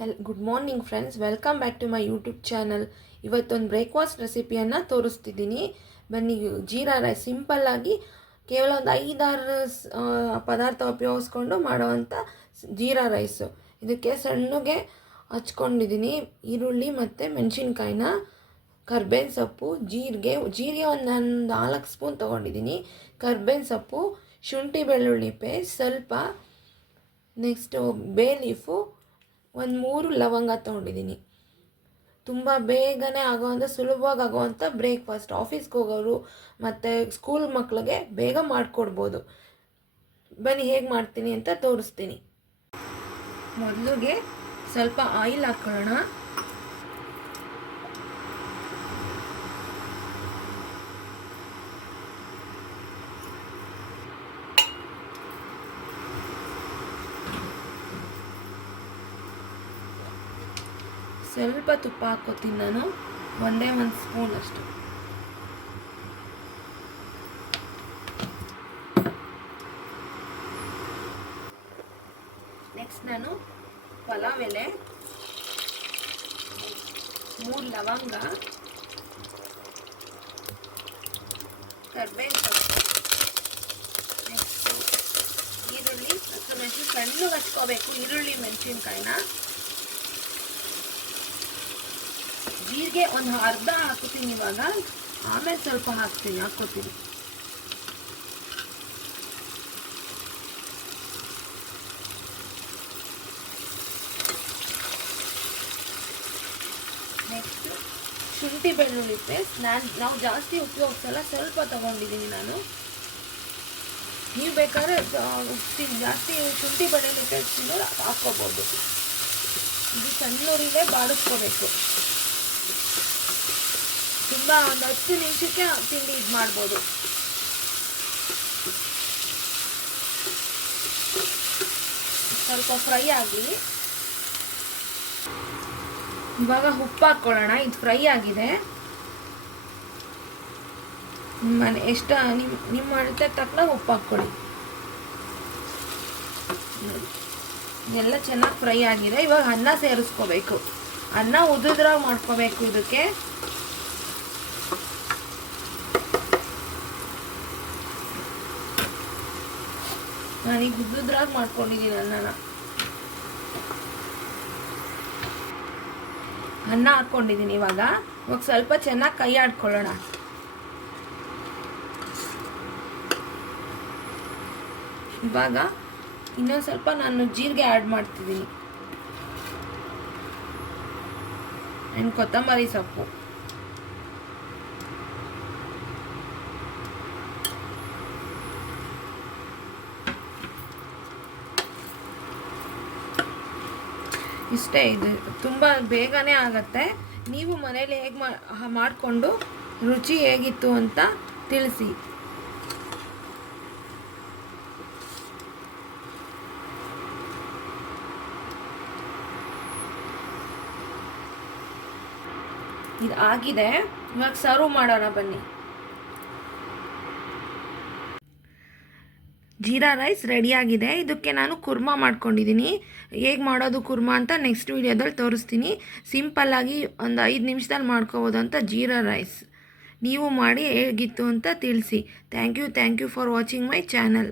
Hello good morning friends. Welcome back to my YouTube channel. ಇವತ್ತೊಂದು breakfast ರೆಸಿಪಿಯನ್ನು ತೋರಿಸ್ತಿದ್ದೀನಿ. ಬನ್ನಿ, ಜೀರಾ ರೈಸ್ ಸಿಂಪಲ್ಲಾಗಿ ಕೇವಲ ಒಂದು ಐದಾರು ಪದಾರ್ಥ ಉಪಯೋಗಿಸ್ಕೊಂಡು ಮಾಡೋವಂಥ ಜೀರಾ ರೈಸು. ಇದಕ್ಕೆ ಸಣ್ಣಗೆ ಹಚ್ಕೊಂಡಿದ್ದೀನಿ ಈರುಳ್ಳಿ ಮತ್ತು ಮೆಣಸಿನ್ಕಾಯಿನ, ಕರ್ಬೇವಿನ ಸೊಪ್ಪು, ಜೀರಿಗೆ ಜೀರಿಗೆ ಒಂದು ನಾನು ನಾಲ್ಕು ಸ್ಪೂನ್ ತೊಗೊಂಡಿದ್ದೀನಿ. ಕರ್ಬೇವಿನ ಸೊಪ್ಪು, ಶುಂಠಿ ಬೆಳ್ಳುಳ್ಳಿ ಪೇಸ್ಟ್, ಸ್ವಲ್ಪ ನೆಕ್ಸ್ಟು ಬೇ ಲೀಫು ಒಂದು ಮೂರು ಲವಂಗ ತೊಗೊಂಡಿದ್ದೀನಿ ತುಂಬ ಬೇಗನೆ ಆಗೋವಂಥ ಸುಲಭವಾಗಿ ಆಗೋವಂಥ ಬ್ರೇಕ್ಫಾಸ್ಟ್ ಆಫೀಸ್ಗೆ ಹೋಗೋರು ಮತ್ತು ಸ್ಕೂಲ್ ಮಕ್ಕಳಿಗೆ ಬೇಗ ಮಾಡಿಕೊಡ್ಬೋದು. ಬನ್ನಿ, ಹೇಗೆ ಮಾಡ್ತೀನಿ ಅಂತ ತೋರಿಸ್ತೀನಿ. ಮೊದಲಿಗೆ ಸ್ವಲ್ಪ ಆಯಿಲ್ ಹಾಕ್ಕೊಳ್ಳೋಣ ಸ್ವಲ್ಪ ತುಪ್ಪ ಹಾಕ್ಕೋತೀನಿ ನಾನು. ಒಂದೇ ಒಂದು ಸ್ಪೂನ್ ಅಷ್ಟು. ನೆಕ್ಸ್ಟ್ ನಾನು ಪಲಾವ್ ಎಲೆ, ಮೂರು ಲವಂಗ, ಕರ್ಬೇವಿನ ಸೊಪ್ಪು, ನೆಕ್ಸ್ಟು ಈರುಳ್ಳಿ. ಹಸಿಮೆಣಸು ಸಣ್ಣಗೆ ಹಚ್ಕೋಬೇಕು ಈರುಳ್ಳಿ, ಮೆಣಸಿನ್ಕಾಯಿನ. ಜೀರಿಗೆ ಒಂದು ಅರ್ಧ ಹಾಕ್ತೀನಿ ಇವಾಗ. ಆಮೇಲೆ ಸ್ವಲ್ಪ ಹಾಕ್ತೀನಿ, ಹಾಕ್ಕೋತೀನಿ. ನೆಕ್ಸ್ಟ್ ಶುಂಠಿ ಬೆಳ್ಳುಳ್ಳಿ ಪೇಸ್ಟ್ ನಾನು, ನಾವು ಜಾಸ್ತಿ ಉಪಯೋಗಿಸಲ್ಲ, ಸ್ವಲ್ಪ ತಗೊಂಡಿದ್ದೀನಿ ನಾನು. ನೀವು ಬೇಕಾದ್ರೆ ಜಾಸ್ತಿ ಶುಂಠಿ ಬೆಳ್ಳುಳ್ಳಿ ಪೇಸ್ಟ್ ಹಾಕ್ಕೋಬೋದು. ಇದು ಸಣ್ಣೂರಿಗೆ ಬಾಡಿಸ್ಕೋಬೇಕು. ತುಂಬ ಒಂದು ಹತ್ತು ನಿಮಿಷಕ್ಕೆ ತಿಂಡಿ ಇದು ಮಾಡ್ಬೋದು. ಸ್ವಲ್ಪ ಫ್ರೈ ಆಗಲಿ. ಇವಾಗ ಉಪ್ಪು ಹಾಕ್ಕೊಳ್ಳೋಣ, ಇದು ಫ್ರೈ ಆಗಿದೆ. ಮನೆ ಎಷ್ಟು ನಿಮ್ಮ ನಿಮ್ಮ ಅಳತೆ ತಕ್ಕನ ಉಪ್ಪು ಹಾಕ್ಕೊಳ್ಳಿ. ಎಲ್ಲ ಚೆನ್ನಾಗಿ ಫ್ರೈ ಆಗಿದೆ. ಇವಾಗ ಅನ್ನ ಸೇರಿಸ್ಕೋಬೇಕು. ಅನ್ನ ಉದುದ್ರಾಗ ಮಾಡ್ಕೋಬೇಕು ಇದಕ್ಕೆ. ನಾನೀಗ ಉದ್ದುದ್ರಾಗ ಮಾಡ್ಕೊಂಡಿದ್ದೀನಿ ಅನ್ನನ. ಅನ್ನ ಹಾಕ್ಕೊಂಡಿದ್ದೀನಿ ಇವಾಗ. ಇವಾಗ ಸ್ವಲ್ಪ ಚೆನ್ನಾಗಿ ಕೈ ಆಡ್ಕೊಳ್ಳೋಣ. ಇವಾಗ ಇನ್ನೊಂದು ಸ್ವಲ್ಪ ನಾನು ಜೀರಿಗೆ ಆ್ಯಡ್ ಮಾಡ್ತಿದ್ದೀನಿ ಆ್ಯಂಡ್ ಕೊತ್ತಂಬರಿ ಸೊಪ್ಪು. ಇಷ್ಟೇ ಇದು. ತುಂಬ ಬೇಗನೆ ಆಗತ್ತೆ. ನೀವು ಮನೇಲಿ ಹೇಗೆ ಮಾಡಿಕೊಂಡು ರುಚಿ ಹೇಗಿತ್ತು ಅಂತ ತಿಳಿಸಿ. ಇದು ಆಗಿದೆ ಇವಾಗ ಸರ್ವ್ ಮಾಡೋಣ ಬನ್ನಿ. ಜೀರಾ ರೈಸ್ ರೆಡಿಯಾಗಿದೆ. ಇದಕ್ಕೆ ನಾನು ಕುರ್ಮಾ ಮಾಡ್ಕೊಂಡಿದ್ದೀನಿ. ಹೇಗೆ ಮಾಡೋದು ಕುರ್ಮಾ ಅಂತ ನೆಕ್ಸ್ಟ್ ವೀಡಿಯೋದಲ್ಲಿ ತೋರಿಸ್ತೀನಿ. ಸಿಂಪಲ್ಲಾಗಿ ಒಂದು ಐದು ನಿಮಿಷದಲ್ಲಿ ಮಾಡ್ಕೋಬೋದು ಅಂತ ಜೀರಾ ರೈಸ್. ನೀವು ಮಾಡಿ ಹೇಗಿತ್ತು ಅಂತ ತಿಳಿಸಿ. Thank you thank you for watching my channel